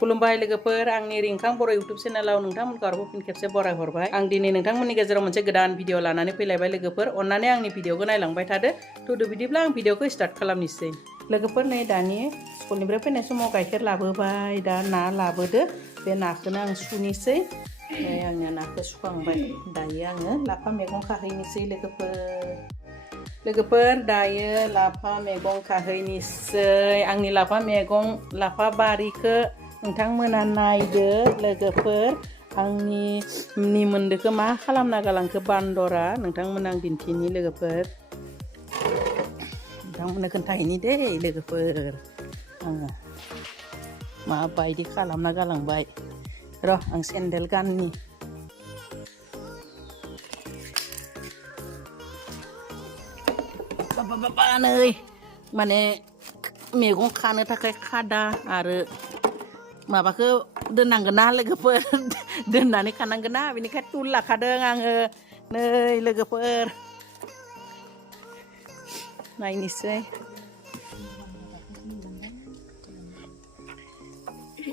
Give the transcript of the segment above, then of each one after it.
खुलुमबाय लोगोफोर आंनि रिंखां बर' इउटुब चेनेलाव नोंथांमोनखौ आरोबाव फिन खेबसे बराय हरबाय आं दिनै नोंथांमोननि गेजेराव मोनसे गोदान भिडिअ लानानै फैलायबाय लोगोफोर अन्नानै आंनि भिडिअखौ नायलांबाय थादो थुदो बिदिब्ला आं भिडिअखौ स्टार्ट खालामनोसै लोगोफोर नै दानि स्कुलनिफ्राय फैनाय समाव गाइखेर लाबोबाय दा ना लाबोदो बे नाखौनो आं सुनोसै आंनिया नाखौ सुखांबाय दायो आङो लाफा मैगं खाहैनोसै लोगोफोर दायो लाफा मैगं खाहैनोसै आंनि लाफा बारिखौ नोंथांमोना नायदो लोगोफोर आंनि निमोन्दोखौ मा खालामना गालांखो बान्दरा नोंथांमोना आं दिन्थिनि लोगोफोर नोंथांमोननो खोन्थाहैनि दे लोगोफोर आङो माबायदि खालामना गालांबाय र' आं सेन्देल गाननि बाबा नै माने मैगं खानो थाखाय खादा आरो माबाखौ दोननांगोन ना लोगोफोर दोननानै खानांगोन ना बेनिखायनो टुल लाखादों आङो नै लोगोफोर नायनोसै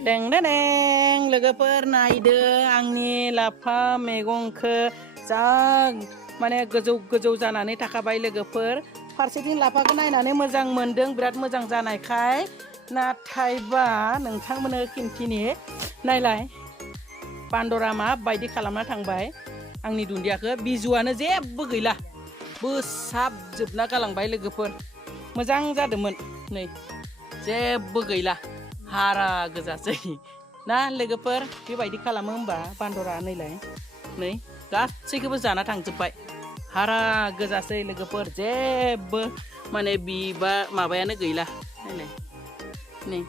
दें लोगोफोर नायदो आंनि लाफा मैगंखौ जा माने गोजौ जानानै थाखाबाय लोगोफोर फारसेथिं लाफाखौ नायनानै मोजां मोनदों बिराद मोजां जानायखाय नाथायबा नोंथांमोननो खिन्थिनि नायलाय बान्दरा माबायदि खालामना थांबाय आंनि दुन्दियाखौ बिजुआनो जेबो गैला बोसाबजोबना गालांबाय लोगोफोर मोजां जादोंमोन नै जेबो गैला हारा गोजासै ना लोगोफोर बेबायदि खालामो होमबा बान्दरा नायलाय नै गासैखौबो जाना थांजोब्बाय हारा गोजासै लोगोफोर जेबो माने बिबा माबायानो गैला नायलाय नै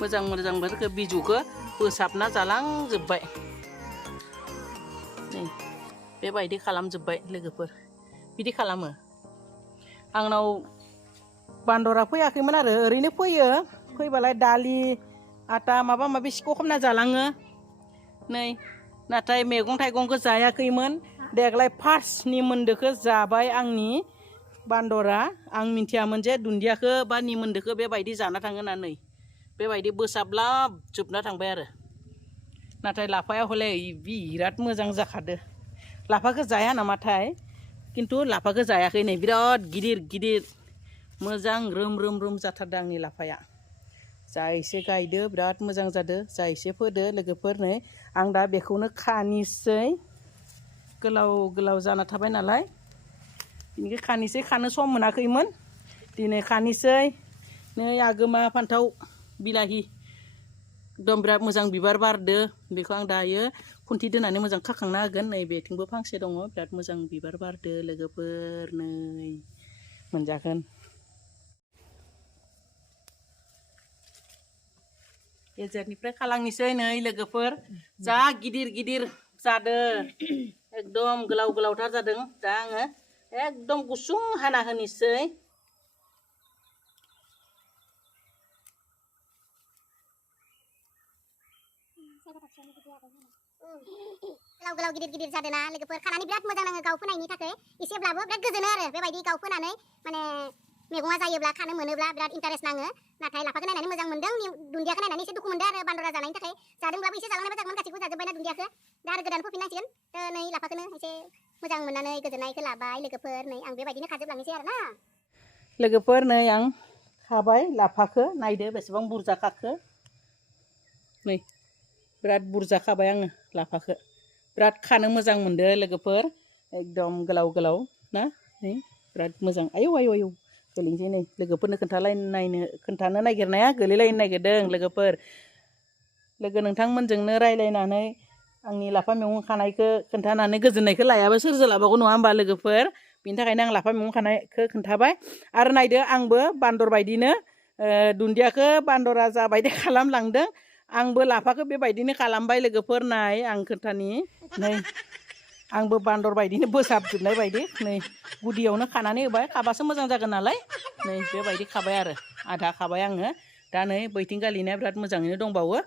मोजांफोरखौ बिजुखौ फोसाबना जालांजोब्बाय नै बेबायदि खालामजोब्बाय लोगोफोर बिदि खालामो आंनाव बान्दरा फैयाखैमोन आरो ओरैनो फैबालाय दालि आटा माबा माबि सिख' खालामना जालाङो नै नाथाय मैगं थाइगंखौ जायाखैमोन देग्लाय फार्स्ट निमोन्दोखौ जाबाय आंनि बान्दरा आं मिथियामोन जे दुन्दियाखौ बा निमोन्दोखौ बेबायदि जाना थाङो होननानै बेबायदि बोसाबलाबजोबना थांबाय आरो नाथाय लाफाया हले बिराद मोजां जाखादो लाफाखौ जाया नामाथाय खिन्थु लाफाखौ जायाखै नै बिराद गिदिर मोजां रोम जाथारदों आंनि लाफाया जा एसे गायदो बिराद मोजां जादो जा एसे फोदो लोगोफोर नै आं दा बेखौनो खानोसै गोलाव जाना थाबाय नालाय बेनिखाय खानो सम मोनाखैमोन दिनै खानोसै नै आगोमा फान्थाव बिलाहि एकदम बिराद मोजां बिबार बारदो बेखौ आं दायो खुन्थि दोननानै मोजां खाखांना होगोन नै बेथिंबो फांसे दङ बिराद मोजां बिबार बारदो लोगोफोर नै मोनजागोन गेजेरनिफ्राय खालांनोसै नै लोगोफोर जा गिदिर जादो एकदम गोलावथार जादों दा आङो एकदम गुसुं हाना होनोसै गोलाव गिदिर जादों ना लोगोफोर खानानै बिराद मोजां नाङो गाव फोनायनि थाखाय एसेब्लाबो बिराद गोजोनो आरो बेबायदि गाव फोनानै माने मैगङा जायोब्ला खानो मोनोब्ला बिराद इन्टारेस्ट नाङो नाथाय लाफाखौ नायनानै मोजां मोनदों दुन्दियाखौ नायनानै एसे दुखु मोनदों आरो बान्दरा जानायनि थाखाय जादोंब्लाबो एसे जालांनाय जागोन गासैखौबो जाजोब्बायना दुन्दियाखौ दा आरो गोदान फोफिननांसिगोन नै लाफाखौनो एसे मोजां मोननानै गोजोननायखौ लाबाय लोगोफोर नै आं बेबायदिनो खाजोबलांनोसै आरो ना लोगोफोर नै आं खाबाय लाफाखौ नायदो बेसेबां बुरजा खाखो नै बिराद बुरजा खाबाय आङो लाफाखौ बिराद खानो मोजां मोनदो लोगोफोर एकदम गोलाव ना नै बिराद मोजां आयौ गोलैनोसै नै लोगोफोरनो खोन्थानो नागिरनाया गोलैलायनो नागिरदों लोगोफोर नोंथांमोनजोंनो रायलायनानै आंनि लाफा मैगं खानायखौ खोन्थानानै गोजोननायखौ लायाबा सोरजो लाबावगौ नङा होमबा लोगोफोर बिनि थाखायनो आं लाफा मैगं खानायखौ खोन्थाबाय आरो नायदो आंबो बान्दर बायदिनो दुन्दियाखौ बान्दरा जाबायदि खालामलांदों आंबो लाफाखौ बेबायदिनो खालामबाय लोगोफोर नाय आं खोन्थानि नै आंबो बान्दर बायदिनो बोसाबजोबनाय बायदि नै गुदियावनो खानानै होबाय खाबासो मोजां जागोन नालाय नै बेबायदि खाबाय आरो आधा खाबाय आङो दा नै बैथिं गालिनाया बिराद मोजाङैनो दंबावो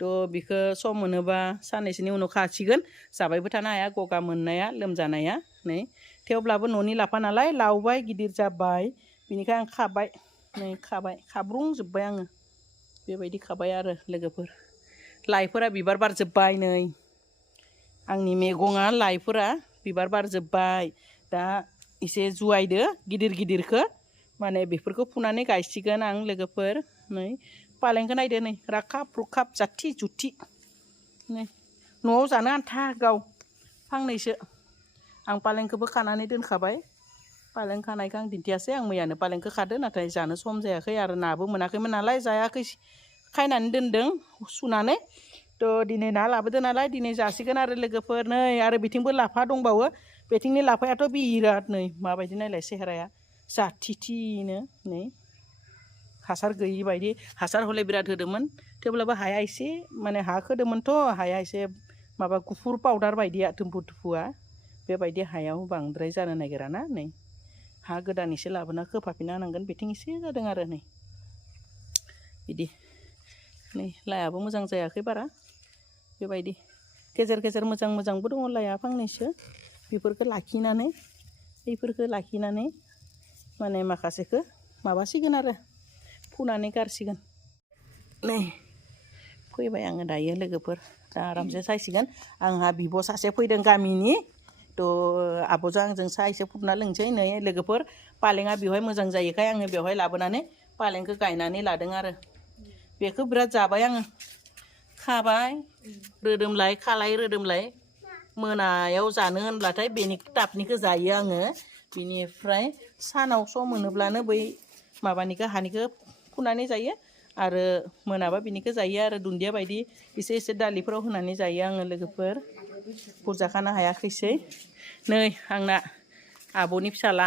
थ' बिखौ सम मोनोबा साननैसोनि उनाव खासिगोन जाबायबो थानो हाया गगा मोननाया लोमजानाया नै थेवब्लाबो न'नि लाफा नालाय लावबाय गिदिर जाबाय बिनिखाय आं खाबाय नै खाब्रुंजोब्बाय आङो बेबायदि खाबाय आरो लोगोफोर लाइफोरा बिबार बारजोब्बाय नै आंनि मैगङा लाइफोरा बिबार बारजोब्बाय दा एसे जुवायदो गिदिर गिदिरखौ माने बेफोरखौ फुनानै गायसिगोन आं लोगोफोर नै पालेंखौ नायदो नै राखाब रुखाब जाथि जुथि नै न'आव जानो आन्था गाव फांनैसो आं पालेंखौबो खानानै दोनखाबाय पालें खानायखौ आं दिन्थियासै आं मैयानो पालेंखौ खादो नाथाय जानो सम जायाखै आरो नाबो मोनाखैमोन नालाय जायाखै खायनानै दोनदों सुनानै थ' दिनै ना लाबोदो नालाय दिनै जासिगोन आरो लोगोफोर नै आरो बिथिंबो लाफा दंबावो बेथिंनि लाफायाथ' बिराद नै माबायदि नायलाय सेहेराया जाथिथिनो नै हासार गैयि बायदि हासार हले बिराद होदोंमोन थेवब्लाबो हाया एसे माने हा खोदोंमोनथ' हाया एसे माबा गुफुर पाउदार बायदिया थुम्फु थुम्फुआ बेबायदि हायाव बांद्राय जानो नागिरा ना नै हा गोदान एसे लाबोना खोफाफिनना होनांगोन बिथिं एसे जादों आरो नै बिदि नै लायाबो मोजां जायाखै बारा बेबायदि गेजेर गेजेर मोजां मोजांबो दङ लाया फांनैसो बेफोरखौ लाखिनानै बैफोरखौ लाखिनानै माने माखासेखौ माबासिगोन आरो फुनानै गारसिगोन नै फैबाय आङो दायो लोगोफोर दा आरामसे सायसिगोन आंहा बिब' सासे फैदों गामिनि थ' आब'जों आंजों सा एसे फुदुंना लोंसै नै लोगोफोर पालेंआ बेवहाय मोजां जायोखाय आङो बेवहाय लाबोनानै पालेंखौ गायनानै लादों आरो बेखौ बिराद जाबाय आङो खाबाय रोदोमलाय खालाय रोदोमलाय मोनायाव जानो होनब्लाथाय बेनि टाबनिखौ जायो आङो बिनिफ्राय सानाव सम मोनोब्लानो बै माबानिखौ हानिखौ फुनानै जायो आरो मोनाबा बिनिखौ जायो आरो दुन्दिया बायदि एसे एसे दालिफोराव होनानै जायो आङो लोगोफोर बुरजा खानो हायाखैसै नै आंना आब'नि फिसाला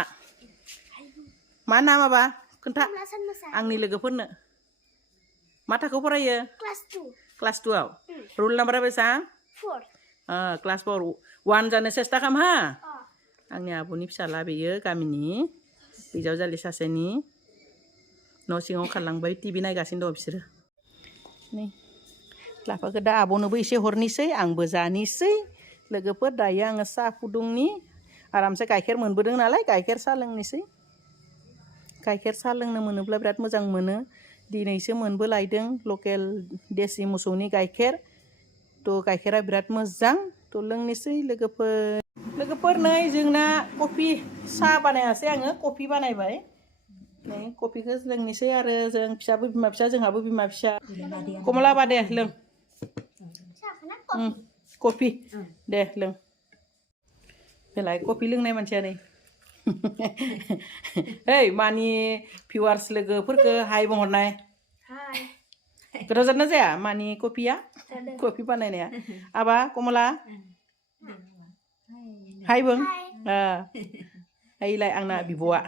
मा नामाबा खोन्था आंनि लोगोफोरनो मा थाखोआव फरायो क्लास 2आव रुल नाम्बारा बेसेबां क्लास 4 1 जानो सेस्था खालाम हा आंनि आब'नि फिसाला बेयो गामिनि बिजावजालि सासेनि न' सिङाव खारलांबाय टिभि नायगासिनो दं बिसोरो नै लाफाखौ दा आब'नोबो एसे हरनोसै आंबो जानोसै लोगोफोर दायो आङो साहा फुदुंनि आरामसे गाइखेर मोनबोदों नालाय गाइखेर साहा लोंनोसै गाइखेर साहा लोंनो मोनोब्ला बिराद मोजां मोनो दिनैसो मोनबोलायदों लकेल देसि मोसौनि गाइखेर थ' गाइखेरा बिराद मोजां थ' लोंनोसै लोगोफोर नै जोंना कफि साहा बानायासै आङो कफि बानायबाय नै कफिखौ लोंनोसै आरो जों फिसाबो बिमा फिसा जोंहाबो बिमा फिसा कमला बा दे लों कफि दे लों बेलाय कफि लोंनाय मानसिया नै ओइ मानि भिवार्स लोगोफोरखौ हाय बुंहरनाय गोथाव जादोंना जाया मानि कफिया कफि बानायनाया आबा कमला हाय बुं ओइलाय आंना बिब'आ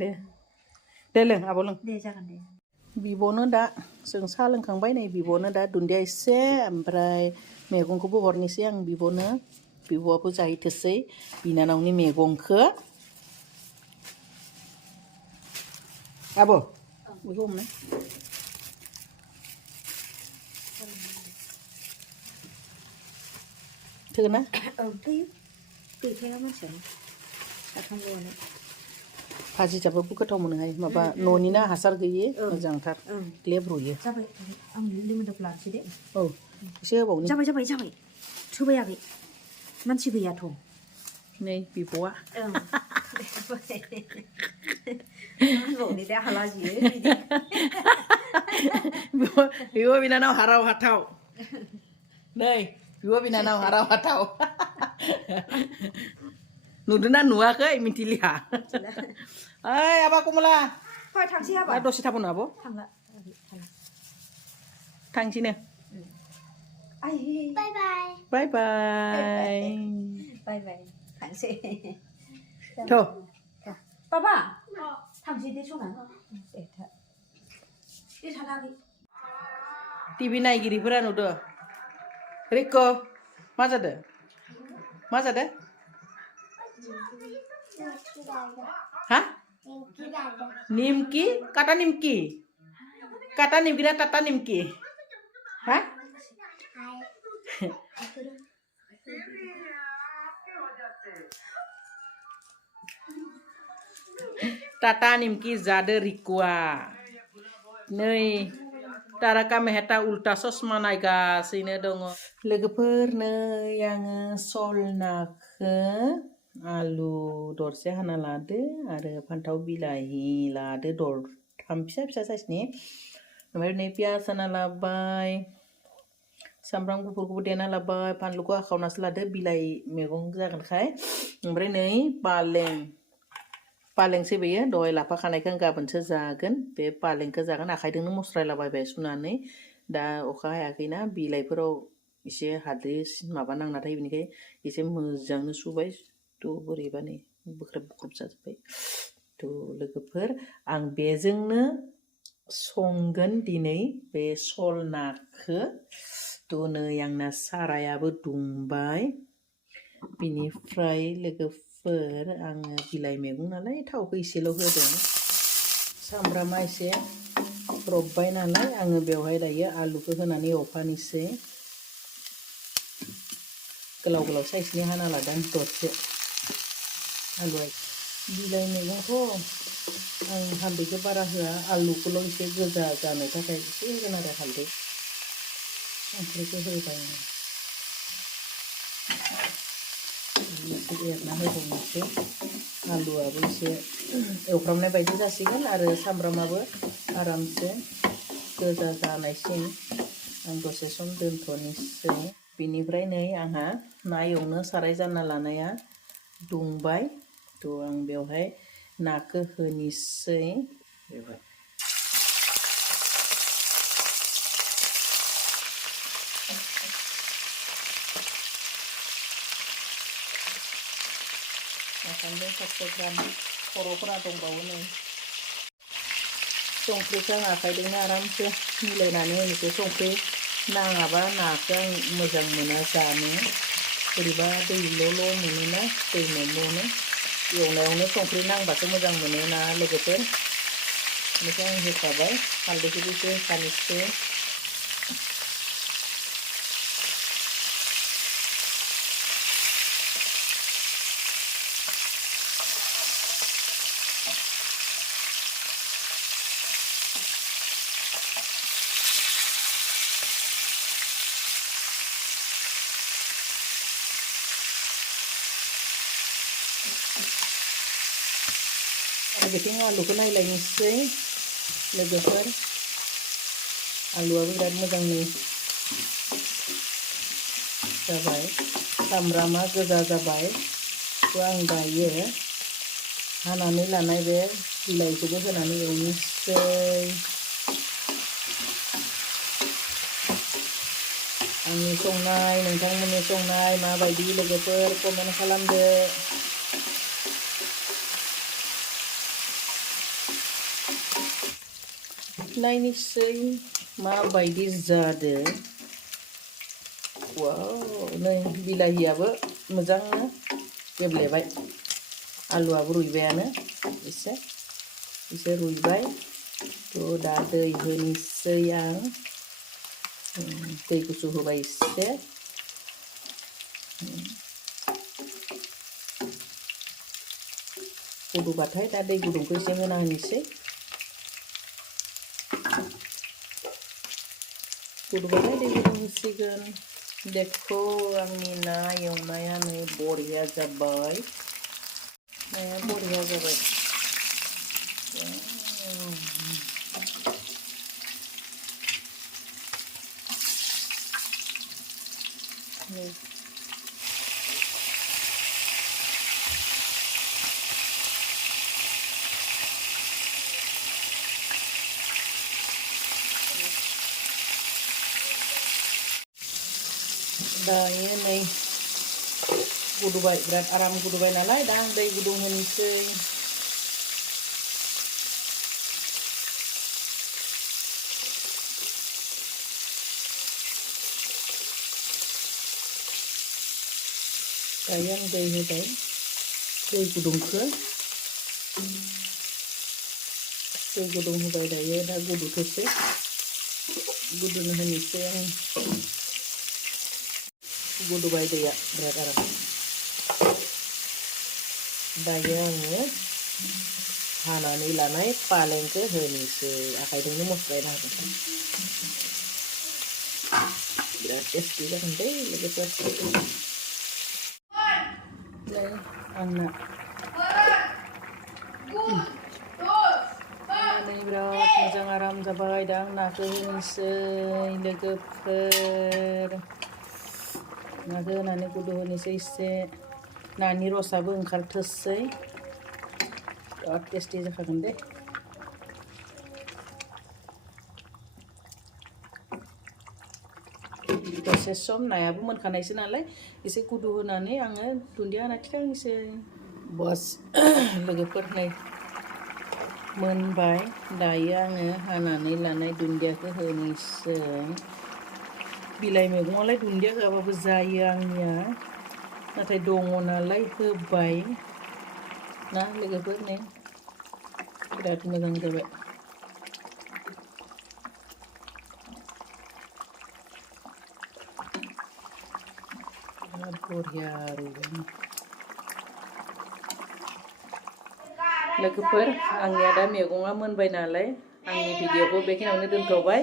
दे दे लों आब' लों दे जागोन दे बिब'नो दा जों साहा लोंखांबाय नै बिब'नो दा दुन्दिया एसे ओमफ्राय मैगंखौबो हरनोसै आं बिब'आबो जाहैथोसै बिनानावनि मैगंखौ आब' बेखौ हमनाय थोगोन ना गैखाया मानसियानो साथामल'आनो भाजि जाबाबो गोथाव मोनोहाय माबा न'निनो हासार गैयि मोजांथार ग्लेब रुयो जाबाय आं लिमोनदोब लानोसै दे औ एसे होबावनो जाबाय थोबाय आगै मानसि गैयाथ' नै बिब'आ होनबावनो दे हाला जियो बिब' बिनानाव हाराव हाथाव नै बिब' बिनानाव हाराव हाथाव नुदोंना नुवाखै मिथिलिया ओइ आबा कमला फै थांसै हाबा दसे थाबावनो आब' थांला थांसैनो बाय बाय थांसै थ' बाबा थांसै दे सना दे थानागै टिभि नायगिरिफोरा नुदो रिक' मा जादों हा निमकी काटा निमकी ना टाटा निमकी हा टाटा निमकी जादो रिकुआ नै तारा कामेहेता उल्टा ससमा नायगासिनो दङ लोगोफोर नै आङो सलनाखौ आलु दरसे हाना लादो आरो फान्थाव बिलाहि लादो दरथाम फिसा फिसा साइसनि ओमफ्राय नै पियास हाना लाबाय सामब्राम गुफुरखौबो देना लाबाय फानलुखौ हाखावनासो लादो बिलाइ मैगं जागोनखाय ओमफ्राय नै पालेंसो बेयो दहाय लाफा खानायखौ आं गाबोनसो जागोन बे पालेंखौ जागोन आखाइजोंनो मस्रायलाबायबाय सुनानै दा अखा हायाखैना बिलाइफोराव एसे हाद्रि माबा नांना थायो बेनिखाय एसे मोजांनो सुबाय थ' बोरैबा नै बोख्रेब बोख्रेब जाजोब्बाय थ' लोगोफोर आं बेजोंनो संगोन दिनै बे सलनाखौ थ' नै आंना सारायाबो दुंबाय बिनिफ्राय लोगोफोर आङो बिलाइ मैगं नालाय थावखौ एसेल' होदों सामब्रामा एसे रबबाय नालाय आङो बेवहाय दायो आलुखौ होनानै एवफानोसै गोलाव गोलाव साइजनि हाना लादों दरसे आलुआ बिलाइ मैगंखौ आं हालदैखौ बारा होआ आलुखौल' एसे गोजा जानो थाखाय एसे होगोन आरो हालदै संख्रिखौ होबाय एसे एरना होबावनोसै आलुआबो एसे एवफ्रामनाय बायदि जासिगोन आरो सामब्रामाबो आरामसे गोजा जानायसिम आं दसे सम दोनथ'नोसै बिनिफ्राय नै आंहा ना एवनो साराय जानना लानाया दुंबाय थ' आं बेवहाय नाखौ होनोसै बेवहाय आखाइजों 700 ग्राम खर'फोरा दंबावो नै संख्रिखौ आं आखाइजोंनो आरामसे मिलायनानै होनोसै संख्रि नाङाबा नाखौ आं मोजां मोना जानो बोरैबा दैल' मोनोना दै मोनो एवनायावनो संख्रि नांबासो मोजां मोनो ना लोगोफोर बेनिखाय आं होखाबाय हालदैखौबो एसे होखानोसै आरो बिथिं आलुखौ नायलायनोसै लोगोफोर आलुआबो बिराद मोजांनि जाबाय सामब्रामा गोजा जाबाय थ' आं दायो हानानै लानाय बे बिलाइखौबो होनानै एवनोसै आंनि संनाय नोंथांमोननि संनाय माबायदि लोगोफोर कमेन्ट खालामदो नायनोसै माबायदि जादों वाव नै बिलाहियाबो मोजांनो गेब्लेबाय आलुआबो रुइबायानो एसे रुइबाय थ' दा दै होनोसै आं दै गुसु होबाय एसे गोदौबाथाय दा दै गुदुंखौ एसे होना होनोसै गोदौबाथाय दै गुदुं होसिगोन देखो आंनि ना एवनाया नै बरिया जाबाय नाया बरिया जाबाय दायो नै गुदुबाय बिराद आराम गुदुबाय नालाय दा आं दै गुदुं होनोसै दायो आं दै होबाय दै गुदुंखौ दायो दा गुदुंखौसो गुदुं होनोसै आं गुदुबाय दैया बिराद आराम दायो आङो हानानै लानाय पालेंखौ होनोसै आखाइजोंनो मस्लायना होगोन बिराद टेस्टि जागोन दै लोगोफोर नै आंना हानानै बिराद मोजां आराम जाबाय दा आं नाखौ होनोसै लोगोफोर नाखौ होनानै गोदौ होनोसै एसे नानि रसाबो ओंखारथोंसै बिराद टेस्टि जाखागोन दे दसे सम नायाबो मोनखानायसो नालाय एसे गुदु होनानै आङो दुन्दिया होना थिखांनोसै बस लोगोफोर नै मोनबाय दायो आङो हानानै लानाय दुन्दियाखौ होनोसै बिलाइ मैगङालाय दुन्दिया होआबाबो जायो आंनिया नाथाय दङ नालाय होबाय ना लोगोफोर नै बिराद मोजां जाबाय बिराद बरिया लोगोफोर आंनिया दा मैगङा मोनबाय नालाय आंनि भिडिअखौ बेखिनियावनो दोनथ'बाय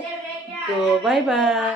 थ' बाय बाय